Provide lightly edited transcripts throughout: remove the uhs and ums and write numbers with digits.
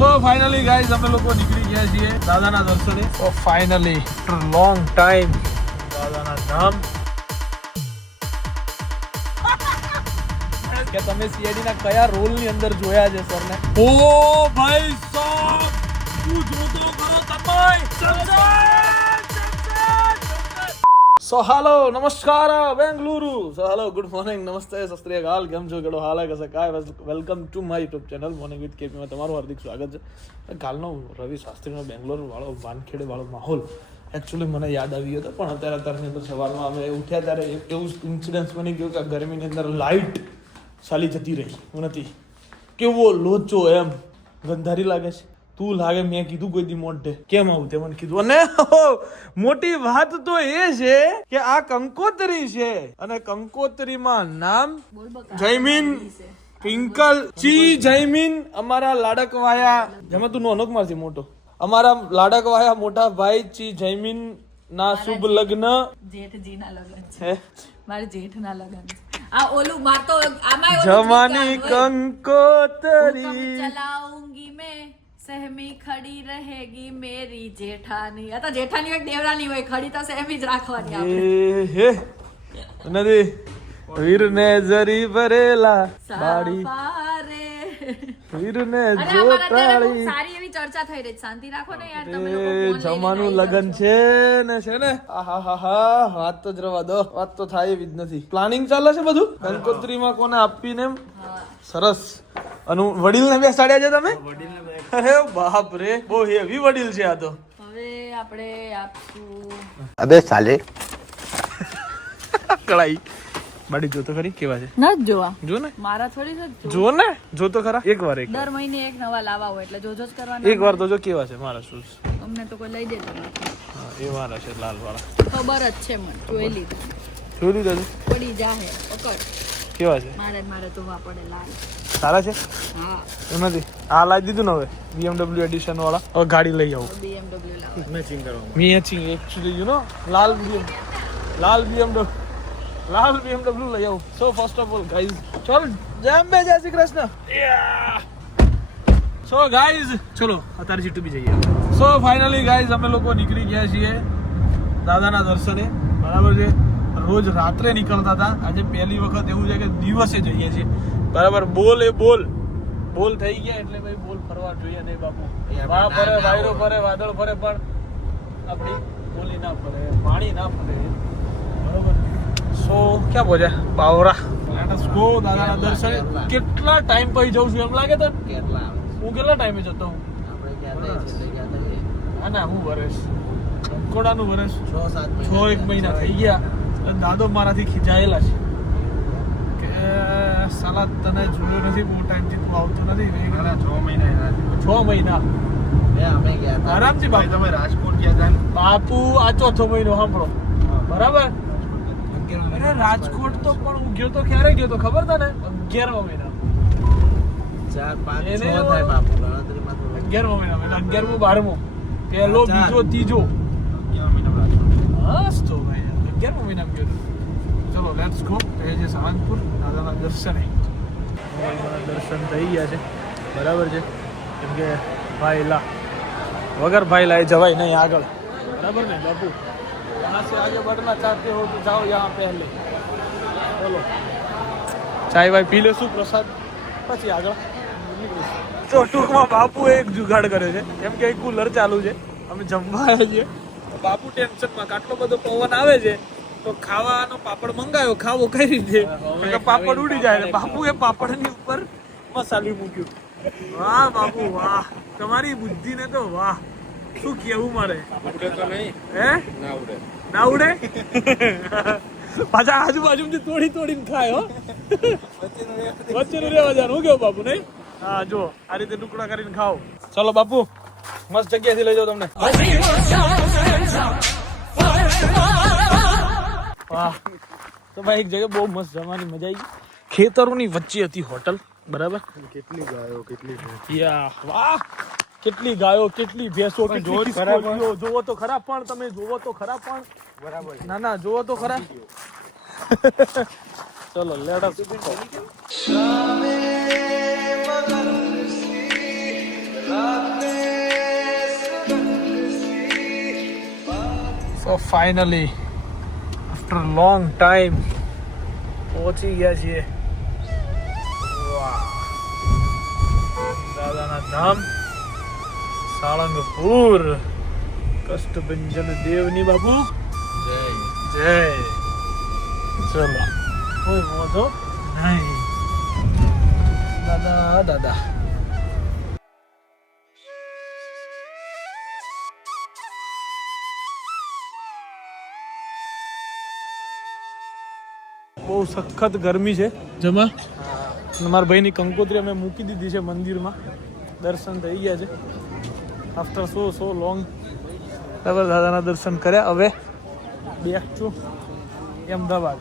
So finally guys અમે લોકો નીકળી ગયા છીએ દાદાના દર્શને. ઓ ફાઇનલી આફ્ટર લોંગ ટાઈમ દાદાના ધામ. કે તમે સીઆઈડી ના કયા રોલ ની અંદર જોયા છે સર ને? ઓ ભાઈ સાહેબ તું જોતો કરો તમે. સો હાલો નમસ્કાર બેંગલુરુ. સો હાલો ગુડ મોર્નિંગ નમસ્તે સત શ્રી અકાલ. કેમ છો? કેડો હાલ કસે કાય? Welcome to my YouTube channel morning with KP માં તમારું હાર્દિક સ્વાગત છે. કાલનો રવિ શાસ્ત્રીનો બેંગ્લોર વાળો વાનખેડે વાળો માહોલ એકચ્યુઅલી મને યાદ આવ્યો હતો, પણ અત્યારની અંદર સવારમાં અમે ઉઠ્યા ત્યારે એવું ઇન્સિડન્સ બની ગયું કે ગરમીની અંદર લાઇટ ચાલી જતી રહી નથી. કેવો લોચો એમ ગંધારી લાગે છે. તું લાગે મેં કીધું કોઈ દી મોઢે કેમ આવું તે મને કીધું. અને મોટી વાત તો એ છે કે આ કંકોત્રી છે અને કંકોત્રીમાં નામ જયમીન પિંકલ ચી જયમીન અમારા લાડકવાયા જેમાં તું નોનોક મારથી મોટો અમારા લાડકવાયા મોટા ભાઈ ચી જયમીન ના શુભ લગ્ન. જેઠજી ના લગ્ન છે. મારા જેઠ ના લગ્ન છે. આ ઓલું માર તો આમાં જમાની કંકોત્રી ચલાऊंगी मैं सहमी खड़ी रहेगी मेरी जेठानी. આ તો જેઠાની એક દેવરાની હોય, ખડી તો સહેમી જ રાખવાની આપણે. હે નદી વીરને જરી ભરેલા બાડી વીરને જોતાળી. સારી એવી ચર્ચા થઈ રહી. શાંતિ રાખો ને યાર તમે લોકો. જમાનું લગન છે ને આહાહા વાત તો જ રવા દો. વાત તો થાય એવી જ નથી. પ્લાનિંગ ચાલે છે બધું કંકોત્રીમાં કોને આપવી ને એમ. સરસ. અને વડીલ ને બેસાડ્યા છે તમે? અરે બાપ રે બહુ હેવી વડીલ છે આ તો. હવે આપણે આપશું. અબે સાલે કળાઈ બાડી જો તો ખરી કેવા છે. ના જોવા જો ને મારા થોડી છે. જો ને જો તો ખરા. એક વાર દર મહિને એક નવા લાવવા હોય એટલે જોજો જ કરવાના. એક વાર તો જો કેવા છે મારા શૂઝ. અમને તો કોઈ લઈ દેતો નથી. હા એ મારા છે લાલ વાળા. ખબર જ છે મને. જોઈ લીધું. જોઈ લીધા છે પડી જાહે પકડ. કેવા છે? મારે તો વાપડે લાલ. સારા છે. હા એમ નથી આ લાવી દીધું ને હવે BMW એડિશન વાળા. હવે ગાડી લઈ આવું. BMW લાવ. Matching actually you know Lal BMW લઈ આવું. So first of all guys ચલ જય શ્રી કૃષ્ણ. સો ગાઈઝ ચલો અત્યારે જીટુ બી જઈએ. સો ફાઇનલી ગાઈઝ અમે લોકો નીકળી ગયા છીએ દાદાના દર્શને. બરાબર છે. રોજ રાત્રે નીકળતા હતા. આજે પહેલી વખત એવું છે કે દિવસે જઈએ છીએ. બરાબર. બોલ થઈ ગયા એટલે ભાઈ બોલ ફરવા જોઈએ નહીં બાપુ. વાહ ફરે વાયરો ફરે વાદળ ફરે પણ આપણી બોલી ના ફરે, પાણી ના ફરે. બરોબર. સો ક્યાં પહોંચ્યા? બાવરા. લેટ અસ ગો દાદાના દર્શને. કેટલા ટાઈમ પછી જઉં છું એમ લાગે તને? હું કેટલા ટાઈમે જતો હું? ના હું વરસ કોડાનું વરસ 6-1 મહિના થઈ ગયા. દાદો મારાથી ખીજાયેલા છે કે સાલા તને જોયો નથી બહુ ટાઈમથી તું આવતો નથી. 6 મહિના આરામથી બાપુ. તમે રાજકોટ ગયા હતા બાપુ? આ 4થો મહિનો સાંભળો. બરાબર. અરે રાજકોટ તો પણ હું ગયો તો ક્યારે ગયો તો ખબર તને? 11મા મહિના. 4-5-6 થાય બાપુ. 11મા મહિના 11મો 12મો પહેલો બીજો ત્રીજો. બસ તો ભાઈ 11મા મહિનામાં ગયો. ચલો લેટ્સ ગો. એ જે સાવંતપુર દાદાના દર્શને. દર્શન થઈ ગયા છે. બરાબર છે. કેમ કે ભાઈલા વગર ભાઈલા એ જવાય નહીં આગળ. બરાબર ને બાપુ? यहाँ से आगे बढ़ना चाहते हो तो जाओ यहाँ पहले. બોલો ચાય વાય પી લેશું પ્રસાદ પછી આગળ નીકળીશું. તો ટૂંકમાં બાપુ એક જુગાડ કર્યો છે. એમ કે કુલર ચાલુ છે, અમે જમવા આવ્યા છીએ. બાપુ ટેન્શનમાં આટલો બધો પવન આવે છે તો ખાવાનો પાપડ મંગાવ્યો. ખાવો કઈ રીતે? પાપડ ઉડી જાય. બાપુ એ પાપડની ઉપર મસાલી મૂક્યું. વાહ બાપુ વાહ, તમારી બુદ્ધિ ને તો વાહ. શું કેવું મારે? હે ના ઉડે? પાછા આજુબાજુથી તોડીને ખાય હો. વચ્ચેનું રેવા જાય. હું કેવું બાપુ નહીં? હા જો આ રીતે ટુકડા કરીને ખાઓ. ચલો બાપુ મસ્ત જગ્યાથી લઈ જાઓ તમને. વાહ તો ભાઈ એક જગ્યાએ બહુ મસ્ત જવાની મજા આવી. ખેતરોની વચ્ચે હતી હોટલ. બરાબર. કેટલી ગાયો કેટલી વાહ કેટલી ગાયો કેટલી ભેંસો કેટલી સ્કોર્પિયો. જોવો તો ખરા પણ તમે જોવો તો ખરા પણ બરાબર. ના જોવો તો ખરા. ચલો let us go. So finally after long time પહોંચી ગયા છીએ દાદાના ધામ સાળંગપુર કષ્ટભંજન દેવની બાપુ જય ચલો કોઈ વાંધો નહીં દાદા દાદા બહુ સખત ગરમી છે જમા મારા ભાઈની કંકોત્રી અમે મૂકી દીધી છે મંદિરમાં દર્શન થઈ ગયા છે આફ્ટર સો લોંગ બરાબર દાદાના દર્શન કર્યા હવે બેક ટુ अहमदाबाद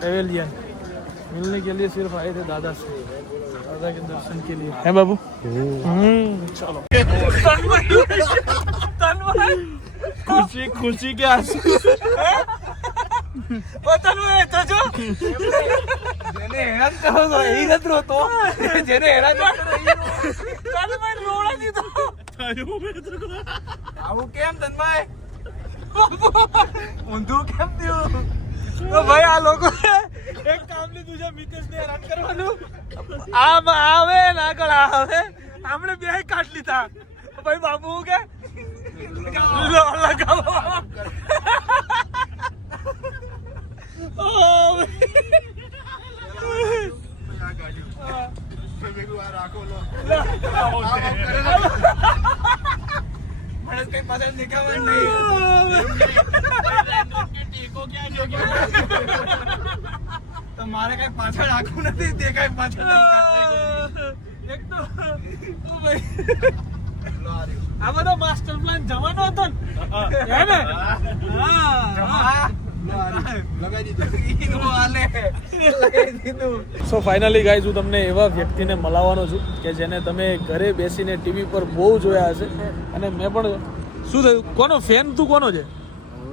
पेवेलियन मिलने के लिए सिर्फ आए थे दादा से दादा के दर्शन के लिए है बाबू चलो खुशी खुशी के आंसू तो जो જેને હેરાન કરો તો એ નથી રોતો જેને હેરાન ચાલ મેં રોડા દીધો આવું કેમ તન્મય ઊંધું કેમ થયું ભાઈ આ લોકો એક કામ લીધું છે મિતેશને હેરાન કરવાનું આમ આવે ને આગળ આવે આપણે બે કાઢ લીધા ભાઈ બાબુ કે લગાવો કઈ પાછળ દેખાવા નહીં મારે કઈ પાછળ આખું નથી દેખાય પાછળ એક તો આ બધો માસ્ટર પ્લાન જવાનો હતો ને સો ફાઇનલી ગાઈઝ હું તમને એવા વ્યક્તિને મળવાનો છું કે જેને તમે ઘરે બેસીને ટીવી પર બહુ જોયા હશે અને મેં પણ શું થયું કોનો ફેન તું કોનો છે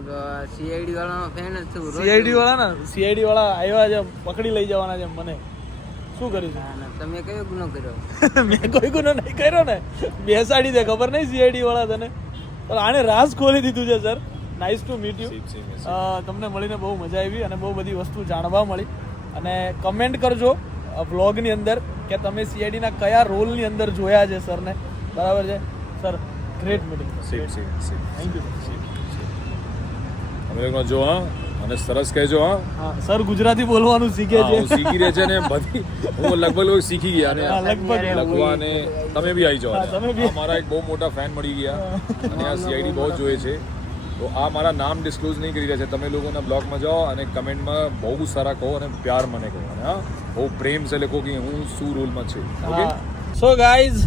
સીઆઈડી વાળાનો ફેન જ છું સીઆઈડી વાળા આવ્યા છે પકડી લઈ જવાના છે મને શું કર્યું છે તમે કયો ગુનો કર્યો મેં કોઈ ગુનો નહીં કર્યો ને બેસાડી દે ખબર નહીં સીઆઈડી વાળા તને પણ આને રાજ ખોલી દીધું છે sir nice to meet you તમને મળીને બહુ મજા આવી અને બહુ બધી વસ્તુ જાણવા મળી અને કમેન્ટ કરજો વ્લોગની અંદર કે તમે સીઆઈડીના કયા રોલની અંદર જોયા છે સરને બરાબર છે sir great meeting thank you અમે લોકો જો હા અને સરસ કહેજો હા સર ગુજરાતી બોલવાનું શીખે છે શીખી રહે છે ને બધી હું લગભગ શીખી ગયા અને લખવા અને તમે બી આવી જાઓ તમે બી મારા એક બહુ મોટા ફેન મળી ગયા અને આ સીઆઈડી બહુ જોઈએ છે તો આ મારા નામ ડિસ્ક્લોઝ નહીં કરી રહ્યા છે તમે લોકોના બ્લોગમાં જાઓ અને કમેન્ટમાં બહુ સારા કહો અને પ્યાર મને કહો અને હા બહુ પ્રેમ से લખો कि હું શું રોલમાં છું ઓકે सो गाइस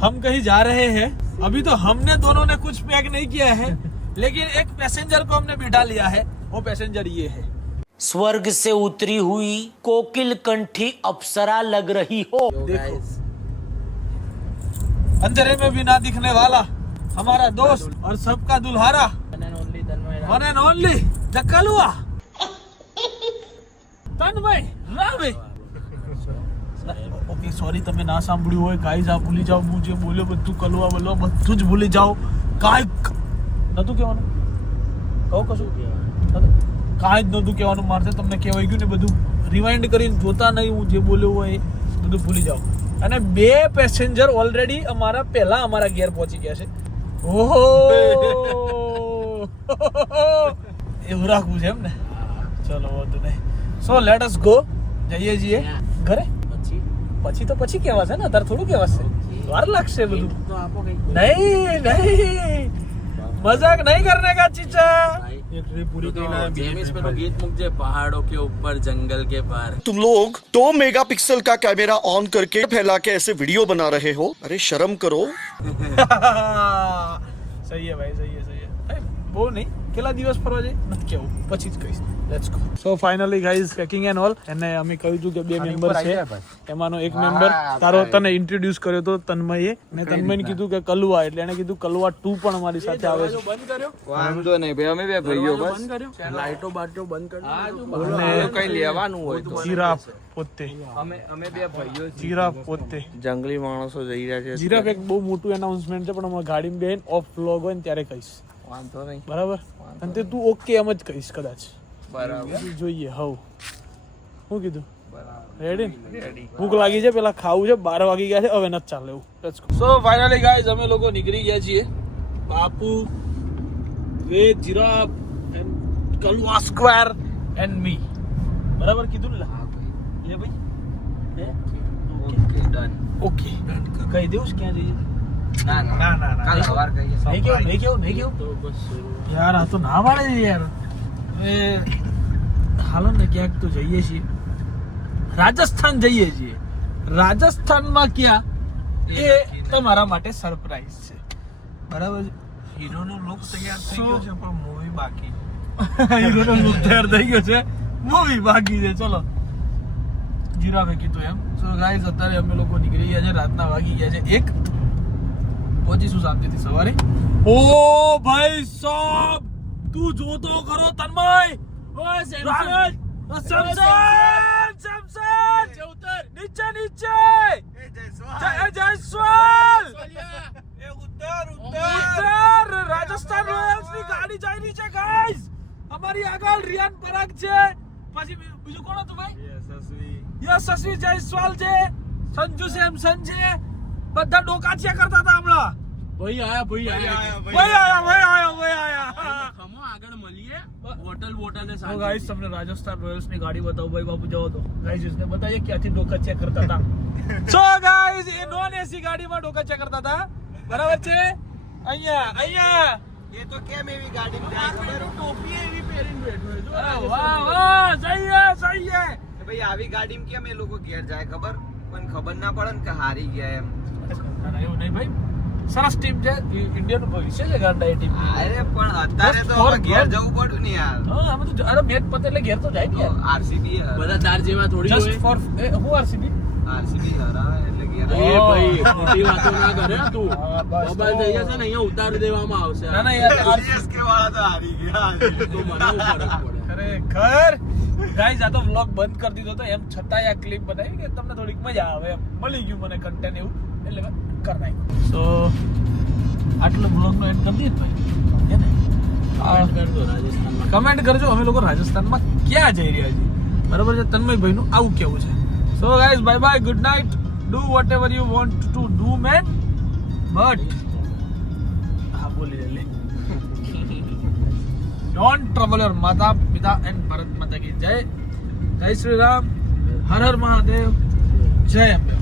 हम कहीं जा रहे हैं अभी तो हमने दोनों ने कुछ पैक नहीं किया है लेकिन एक पैसेंजर को हमने बिठा लिया है वो पैसेंजर ये है स्वर्ग से उतरी हुई कोकिल कंठी अप्सरा लग रही हो देखो अंधेरे में भी ना दिखने वाला हमारा दोस्त और सबका दुल्हारा वन एंड ओनली जक्कलुआ તન્મય રાવે ઓકે સોરી તમે ના સાંભળ્યું હોય ગાઈઝ આ ભૂલી જાઓ હું જે બોલ્યો બધું કલવા બોલો બધું જ ભૂલી જાઓ કાંઈ નતું કહેવાનું કહું કશું કાંઈ જ નતું કહેવાનું મારથી તમને કહેવાય ગયું ને બધું રિવાઇન્ડ કરીને જોતા નહીં હું જે બોલ્યો હોય બધું ભૂલી જાઓ અને 2 પેસેન્જર ઓલરેડી પહેલા અમારા ઘેર પહોંચી ગયા છે ઓહો એવું રાખવું છે એમ ને ચલો વાંધો નહીં સો લેટ અસ ગો જઈએ છીએ ઘરે પછી તો પછી કહેવાશે ને અત્યારે થોડું કહેવાશે વાર લાગશે બધું નહીં મજાક નહીં કરને કા ચીચા पहाड़ों के ऊपर जंगल के पार तुम लोग 2 मेगापिक्सल का कैमरा ऑन करके फैला के ऐसे वीडियो बना रहे हो अरे शर्म करो સહી હે ભાઈ સહી હે બહુ નહીં કેટલા દિવસ ફરવા જઈએ નથી કેવું પછી જ કહીશ let's go so finally guys packing and all એને અમે કહ્યું હતું કે 2 મેમ્બર છે એમાંનો એક મેમ્બર તારો તને ઇન્ટ્રોડ્યુસ કર્યો તો તન્મયે ને તન્મયને કીધું કે કલુઆ એટલે એને કીધું કલુઆ 2 પણ અમારી સાથે આવે છે બંધ કર્યો વાંધો નહીં ભાઈ અમે બે ભાઈઓ બસ બંધ કર્યો લાઈટો બાટો બંધ કરી અને કઈ લેવાનું હોય તો જીરાફ પોતે અમે બે ભાઈઓ જીરાફ પોતે જંગલી માણસો જઈ રહ્યા છે જીરાફ એક બહુ મોટું એનાઉન્સમેન્ટ છે પણ અમે ગાડીમાં બેહીને ઓફ વ્લોગ હોય ને ત્યારે કહીશ વાંધો નહીં. બરાબર અને તે તું ઓકે એમ જ કહીશ કદાચ બરાબર. જોઈએ હવ શું કીધું બરાબર. રેડી ભૂખ લાગી છે પેલા ખાવું છે 12 વાગી ગયા છે હવે નથી ચાલે એવું સો ફાઇનલી ગાઈઝ અમે લોકો નીકળી ગયા છીએ બાપુ with giraffe and Kalwa square and me બરાબર કીધું ને લા લે ભાઈ ઓકે ડન. ઓકે કહી દેવું ક્યાં જઈએ ના ના ના કાલ સવાર કહીએ. નહીં કેવું યાર આ તો ના પાડે છે યાર હવે હાલો ને ક્યાંક તો જઈએ છીએ રાજસ્થાન જઈએ છીએ રાજસ્થાનમાં ક્યાં એ તમારા માટે સરપ્રાઈઝ છે બરાબર હીરોનો લુક તૈયાર થઈ ગયો છે, પણ મૂવી બાકી. હીરોનો લુક તૈયાર થઈ ગયો છે મૂવી બાકી છે ચલો જીરાફે કીધું એમ સો ગાઈઝ અત્યારે અમે લોકો નીકળી ગયા છે રાતના વાગી ગયા છે 1 પહોંચીશું શાંતિથી સવારે ઓ ભાઈ સાહેબ તું જોતો ખરો તન્મય ઓય સેમસન નીચે નીચે જયસ્વાલ ઉત્તર રાજસ્થાન રોયલ્સ ની ગાડી જઈ રહી છે ગાઈઝ અમારી આગળ રિયાન પરાગ છે પછી બીજું કોણ હતું ભાઈ યશસ્વી જયસ્વાલ છે સંજુ સેમસન છે બધા ડોકાચિયા કરતા હતા હમણાં ભાઈ આયા ખમો આગળ મળીએ હોટલ ને તો ગાઈસ તમને રાજસ્થાન રોયલ્સ ની ગાડી બતાવો ભાઈ બાપુ જાઓ તો ગાઈસ इसने बताइए ક્યાંથી ડોકાચિયા કરતા હતા સો ગાઈસ એ નોન એસી ગાડીમાં ડોકાચિયા કરતા હતા બરાબર છે અહીંયા એ તો કેમ એવી ગાડી ટોપી એવી પહેરીને બેઠો છે. વાહ સહી હે ભાઈ આવી ગાડીમાં કેમ એ લોકો ઘેર જાય ખબર પણ ખબર ના પડે ને કે હારી ગયા એમ. ના, એવું નહીં ભાઈ સરસ ટીમ છે ઇન્ડિયન ભવિષ્ય છે ગાંડા એ ટીમ અરે પણ અત્યારે તો હવે ઘેર જવું પડ્યું ને યાર. હા અમે તો અરે મેચ પતે એટલે ઘેર તો જાય ને યાર આરસીબી બધા તાર જેવા થોડી જસ્ટ હોય. ફોર હું આરસીબી આરસીબી હરાવે એટલે ઘેર એ ભાઈ ખોટી વાતો ના કરે હો તું. હા, બસ મોબાઈલ તો. થઈ જશે ને અહીંયા ઉતારી દેવામાં આવશે. ના ના યાર CSK વાળા તો હારી ગયા. તો મને શું ફરક પડે? ખરેખર ગાઈઝ આ તો વ્લોગ બંધ કરી દીધો તો એમ છતાં આ ક્લિપ બનાવી કે તમને થોડીક મજા આવે એમ મળી ગયું મને કન્ટેન્ટ એવું એટલે મેં કરી નાખ્યું સો આટલો વ્લોગનો એન્ડ કરી દઈએ ભાઈ સમજે ને કરજો રાજસ્થાનમાં. કમેન્ટ કરજો અમે લોકો રાજસ્થાનમાં ક્યાં જઈ રહ્યા છીએ બરાબર છે તન્મયભાઈનું આવું કેવું છે so guys bye bye good night do vote ever you want to do man but હા બોલી લે डोंट ट्रबल योर माता पिता एंड भारत माता की जय जय श्री राम हर हर महादेव जय अम्बे